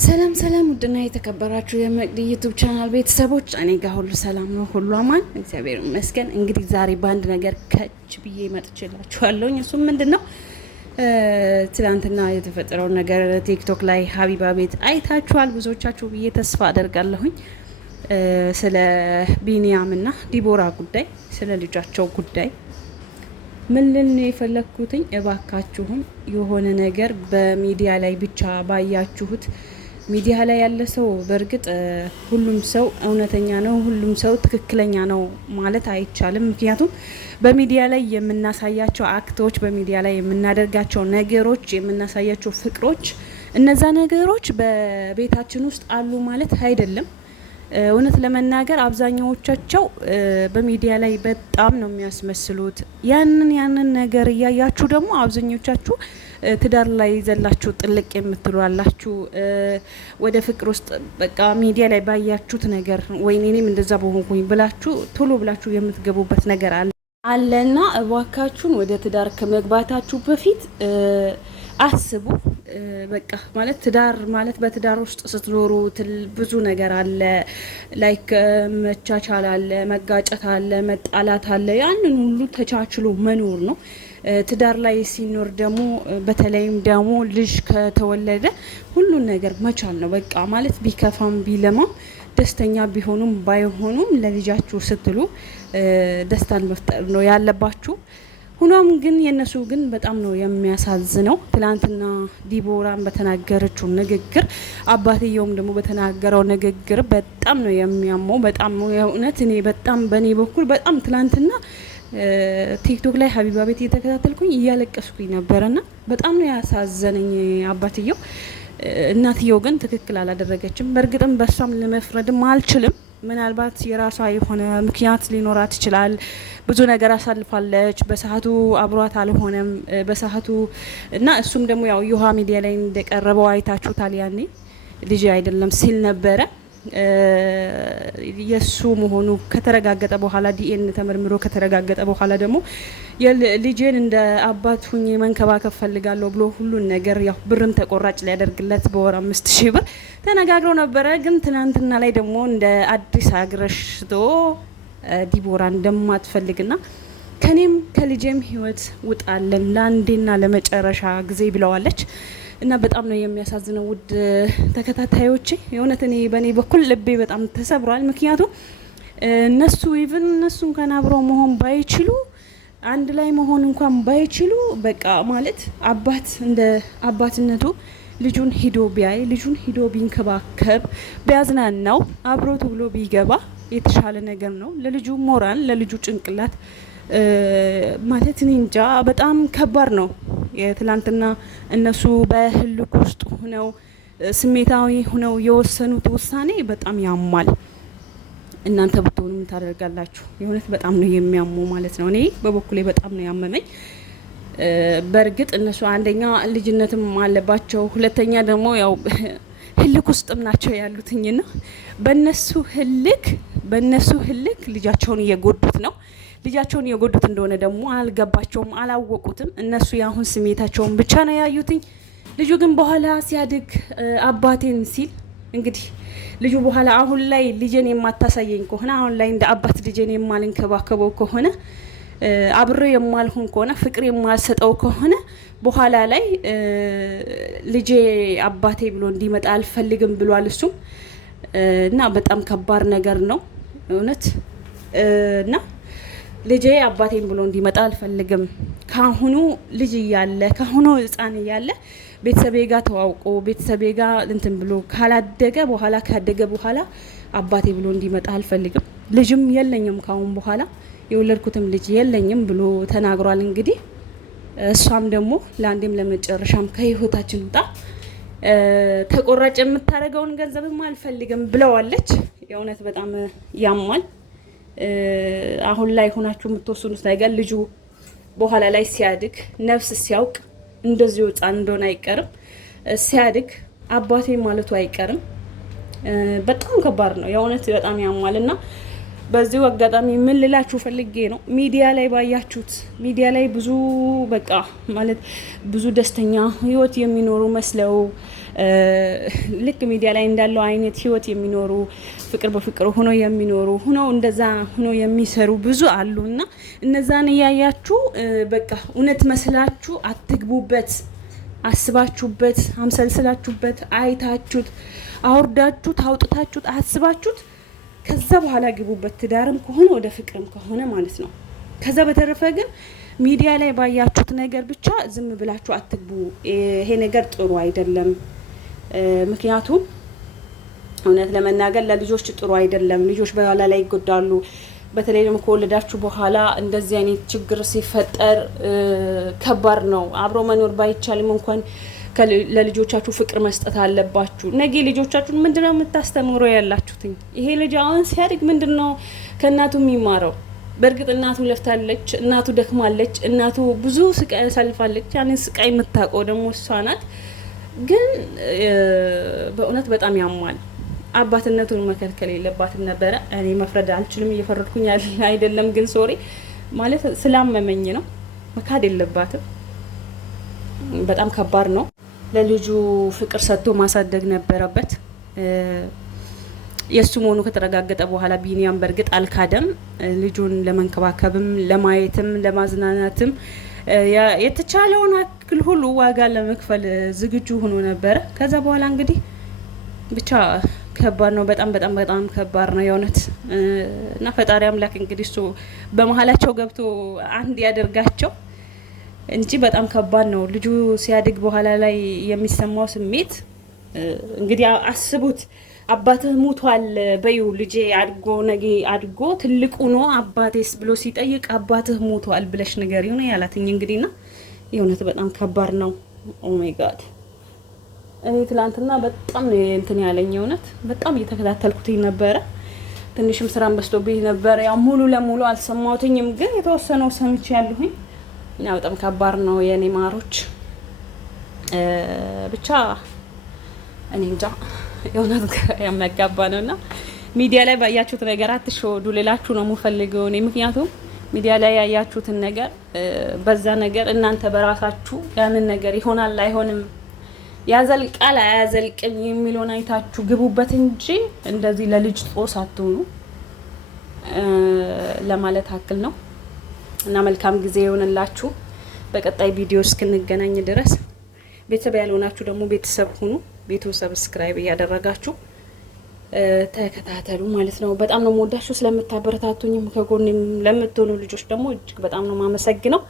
ሰላም ሰላም ውድና የተከበራችሁ የመቅዲ ዩቲዩብ ቻናል ቤተሰቦች፣ እኔ ጋር ሁሉ ሰላም ነው፣ ሁሉ አማን፣ እግዚአብሔር ይመስገን። እንግዲህ ዛሬ በአንድ ነገር ከች ብዬ መጥቼላችኋለሁ። እሱም ምንድነው ትናንትና የተፈጠረው ነገር ቲክቶክ ላይ ሀቢባ ቤት አይታችኋል ብዙዎቻችሁ ብዬ ተስፋ አደርጋለሁኝ። ስለ ቢኒያምና ዲቦራ ጉዳይ፣ ስለ ልጃቸው ጉዳይ ምን ልን የፈለኩትኝ፣ እባካችሁን የሆነ ነገር በሚዲያ ላይ ብቻ ባያችሁት፣ ሚዲያ ላይ ያለ ሰው በእርግጥ ሁሉም ሰው እውነተኛ ነው፣ ሁሉም ሰው ትክክለኛ ነው ማለት አይቻልም። ምክንያቱም በሚዲያ ላይ የምናሳያቸው አክቶች፣ በሚዲያ ላይ የምናደርጋቸው ነገሮች፣ የምናሳያቸው ፍቅሮች፣ እነዛ ነገሮች በቤታችን ውስጥ አሉ ማለት አይደለም። እውነት ለመናገር አብዛኛዎቻቸው በሚዲያ ላይ በጣም ነው የሚያስመስሉት። ያንን ነገር እያያችሁ ደግሞ አብዛኞቻችሁ ትዳር ላይ ዘላችሁ ጥልቅ የምትሉ አላችሁ። ወደ ፍቅር ውስጥ በቃ ሚዲያ ላይ ባያችሁት ነገር ወይኔ እኔም እንደዛ በሆንኩኝ ብላችሁ ቶሎ ብላችሁ የምትገቡበት ነገር አለና እባካችሁን ወደ ትዳር ከመግባታችሁ በፊት አስቡ። በቃ ማለት ትዳር ማለት በትዳር ውስጥ ስትኖሩ ብዙ ነገር አለ። ላይክ መቻቻል አለ፣ መጋጨት አለ፣ መጣላት አለ። ያንን ሁሉ ተቻችሎ መኖር ነው። ትዳር ላይ ሲኖር ደግሞ በተለይም ደግሞ ልጅ ከተወለደ ሁሉን ነገር መቻል ነው። በቃ ማለት ቢከፋም ቢለማም ደስተኛ ቢሆኑም ባይሆኑም ለልጃችሁ ስትሉ ደስታን መፍጠር ነው ያለባችሁ። ሁኖም ግን የነሱ ግን በጣም ነው የሚያሳዝነው። ትላንትና ዲቦራን በተናገረችው ንግግር፣ አባትየውም ደግሞ በተናገረው ንግግር በጣም ነው የሚያመው። በጣም ነው የእውነት። እኔ በጣም በእኔ በኩል በጣም ትላንትና ቲክቶክ ላይ ሀቢባ ቤት እየተከታተልኩኝ እያለቀስኩኝ ነበርና በጣም ነው ያሳዘነኝ አባትየው። እናትየው ግን ትክክል አላደረገችም። በእርግጥም በሷም ለመፍረድም አልችልም። ምናልባት የራሷ የሆነ ምክንያት ሊኖራት ይችላል። ብዙ ነገር አሳልፋለች። በሰዓቱ አብሯት አልሆነም በሰዓቱ እና እሱም ደግሞ ያው ዮሃ ሚዲያ ላይ እንደቀረበው አይታችሁታል። ያኔ ልጅ አይደለም ሲል ነበረ። የሱ መሆኑ ከተረጋገጠ በኋላ ዲኤን ተመርምሮ ከተረጋገጠ በኋላ ደግሞ ልጄን እንደ አባት ሁኜ መንከባከብ ፈልጋለሁ ብሎ ሁሉን ነገር ያው ብርም ተቆራጭ ሊያደርግለት በወር 5000 ብር ተነጋግረው ነበረ። ግን ትናንትና ላይ ደግሞ እንደ አዲስ አግረሽቶ ዲቦራ እንደማትፈልግና ከኔም ከልጄም ህይወት ውጣለን ለአንዴና ለመጨረሻ ጊዜ ብለዋለች። እና በጣም ነው የሚያሳዝነው ውድ ተከታታዮቼ። የእውነት እኔ በእኔ በኩል ልቤ በጣም ተሰብሯል። ምክንያቱም እነሱ እንኳን አብረው መሆን ባይችሉ፣ አንድ ላይ መሆን እንኳን ባይችሉ፣ በቃ ማለት አባት እንደ አባትነቱ ልጁን ሂዶ ቢያይ፣ ልጁን ሂዶ ቢንከባከብ፣ ቢያዝናናው፣ አብሮት ብሎ ቢገባ የተሻለ ነገር ነው ለልጁ ሞራል፣ ለልጁ ጭንቅላት ማለት እኔ እንጃ በጣም ከባድ ነው። የትላንትና እነሱ በህልክ ውስጥ ሆነው ስሜታዊ ሆነው የወሰኑት ውሳኔ በጣም ያማል። እናንተ ብትሆኑ ምን ታደርጋላችሁ? የእውነት በጣም ነው የሚያሙ ማለት ነው። እኔ በበኩሌ በጣም ነው ያመመኝ። በእርግጥ እነሱ አንደኛ ልጅነትም አለባቸው፣ ሁለተኛ ደግሞ ያው ህልክ ውስጥም ናቸው ያሉትኝና በእነሱ ህልክ ልጃቸውን እየጎዱት ነው። ልጃቸውን የጎዱት እንደሆነ ደግሞ አልገባቸውም፣ አላወቁትም። እነሱ ያሁን ስሜታቸውን ብቻ ነው ያዩትኝ። ልጁ ግን በኋላ ሲያድግ አባቴን ሲል እንግዲህ ልጁ በኋላ አሁን ላይ ልጄን የማታሳየኝ ከሆነ፣ አሁን ላይ እንደ አባት ልጄን የማልንከባከበው ከሆነ፣ አብሬ የማልሆን ከሆነ፣ ፍቅር የማልሰጠው ከሆነ በኋላ ላይ ልጄ አባቴ ብሎ እንዲመጣ አልፈልግም ብሏል እሱም። እና በጣም ከባድ ነገር ነው እውነት እና ልጄ አባቴን ብሎ እንዲመጣ አልፈልግም። ካሁኑ ልጅ እያለ ካሁኑ ህፃን እያለ ቤተሰቤ ጋር ተዋውቆ ቤተሰቤ ጋር እንትን ብሎ ካላደገ በኋላ ካደገ በኋላ አባቴ ብሎ እንዲመጣ አልፈልግም። ልጅም የለኝም ካሁን በኋላ የወለድኩትም ልጅ የለኝም ብሎ ተናግሯል። እንግዲህ እሷም ደግሞ ለአንዴም ለመጨረሻም ከህይወታችን ውጣ፣ ተቆራጭ የምታደርገውን ገንዘብም አልፈልግም ብለዋለች። የእውነት በጣም ያሟል። አሁን ላይ ሆናችሁ የምትወስኑት ነገር ልጁ በኋላ ላይ ሲያድግ ነፍስ ሲያውቅ እንደዚሁ ህፃን እንደሆነ አይቀርም። ሲያድግ አባቴ ማለቱ አይቀርም። በጣም ከባድ ነው የእውነት በጣም ያሟልና በዚሁ አጋጣሚ ምን ልላችሁ ፈልጌ ነው፣ ሚዲያ ላይ ባያችሁት ሚዲያ ላይ ብዙ በቃ ማለት ብዙ ደስተኛ ህይወት የሚኖሩ መስለው ልክ ሚዲያ ላይ እንዳለው አይነት ህይወት የሚኖሩ ፍቅር በፍቅር ሆኖ የሚኖሩ ሆኖ እንደዛ ሆኖ የሚሰሩ ብዙ አሉና እነዛን እያያችሁ በቃ እውነት መስላችሁ አትግቡበት። አስባችሁበት አምሰልስላችሁበት አይታችሁት አውርዳችሁት አውጥታችሁት አስባችሁት ከዛ በኋላ ግቡበት። ትዳርም ከሆነ ወደ ፍቅርም ከሆነ ማለት ነው። ከዛ በተረፈ ግን ሚዲያ ላይ ባያችሁት ነገር ብቻ ዝም ብላችሁ አትግቡ። ይሄ ነገር ጥሩ አይደለም። ምክንያቱም እውነት ለመናገር ለልጆች ጥሩ አይደለም። ልጆች በኋላ ላይ ይጎዳሉ። በተለይ ደግሞ ከወለዳችሁ በኋላ እንደዚህ አይነት ችግር ሲፈጠር ከባድ ነው። አብሮ መኖር ባይቻልም እንኳን ለልጆቻችሁ ፍቅር መስጠት አለባችሁ። ነገ ልጆቻችሁን ምንድነው የምታስተምሩ ያላችሁት? ይሄ ልጅ አሁን ሲያድግ ምንድነው ከእናቱ የሚማረው? በእርግጥ እናቱ ለፍታለች፣ እናቱ ደክማለች፣ እናቱ ብዙ ስቃይ አሳልፋለች። ያንን ስቃይ የምታውቀው ደግሞ እሷ ናት። ግን በእውነት በጣም ያሟል። አባትነቱን መከልከል የለባትም ነበረ። እኔ መፍረድ አልችልም፣ እየፈረድኩኝ አይደለም። ግን ሶሪ ማለት ስላመመኝ ነው። መካድ የለባትም። በጣም ከባድ ነው። ለልጁ ፍቅር ሰጥቶ ማሳደግ ነበረበት። የሱ መሆኑ ከተረጋገጠ በኋላ ቢኒያም በእርግጥ አልካደም። ልጁን ለመንከባከብም ለማየትም ለማዝናናትም የተቻለውን አክል ሁሉ ዋጋ ለመክፈል ዝግጁ ሆኖ ነበረ። ከዛ በኋላ እንግዲህ ብቻ ከባድ ነው። በጣም በጣም በጣም ከባድ ነው የእውነት እና ፈጣሪ አምላክ እንግዲህ እሱ በመሀላቸው ገብቶ አንድ ያደርጋቸው እንጂ በጣም ከባድ ነው። ልጁ ሲያድግ በኋላ ላይ የሚሰማው ስሜት እንግዲህ አስቡት። አባትህ ሙቷል በዩ ልጄ አድጎ ነገ አድጎ ትልቁ ነው አባቴስ ብሎ ሲጠይቅ አባትህ ሙቷል ብለሽ ነገር ይሁን ያላትኝ እንግዲህና የእውነት በጣም ከባድ ነው። ኦ ማይ ጋድ እኔ ትላንትና በጣም ነው እንትን ያለኝ እውነት በጣም እየተከታተልኩትኝ ነበረ። ትንሽም ስራም በስቶብኝ ነበር። ያው ሙሉ ለሙሉ አልሰማሁትኝም፣ ግን የተወሰነው ሰምቼ ያለሁኝ እና በጣም ከባድ ነው የኔ ማሮች። ብቻ እኔ እንጃ የእውነት የሚያጋባ ነውና ሚዲያ ላይ ባያችሁት ነገር አትሸወዱ ልላችሁ ነው የምፈልገው እኔ። ምክንያቱም ሚዲያ ላይ ያያችሁትን ነገር በዛ ነገር እናንተ በራሳችሁ ያንን ነገር ይሆናል አይሆንም ያዘልቃል አያዘልቅም የሚለውን አይታችሁ ግቡበት እንጂ እንደዚህ ለልጅ ጦስ አትሁኑ ለማለት አክል ነው። እና መልካም ጊዜ ይሆንላችሁ። በቀጣይ ቪዲዮ እስክንገናኝ ድረስ ቤተሰብ ያልሆናችሁ ደግሞ ቤተሰብ ሁኑ። ቤቱ ሰብስክራይብ እያደረጋችሁ ተከታተሉ ማለት ነው። በጣም ነው የምወዳችሁ። ስለምታበረታቱኝም ከጎኔም ለምትሆኑ ልጆች ደግሞ እጅግ በጣም ነው የማመሰግነው።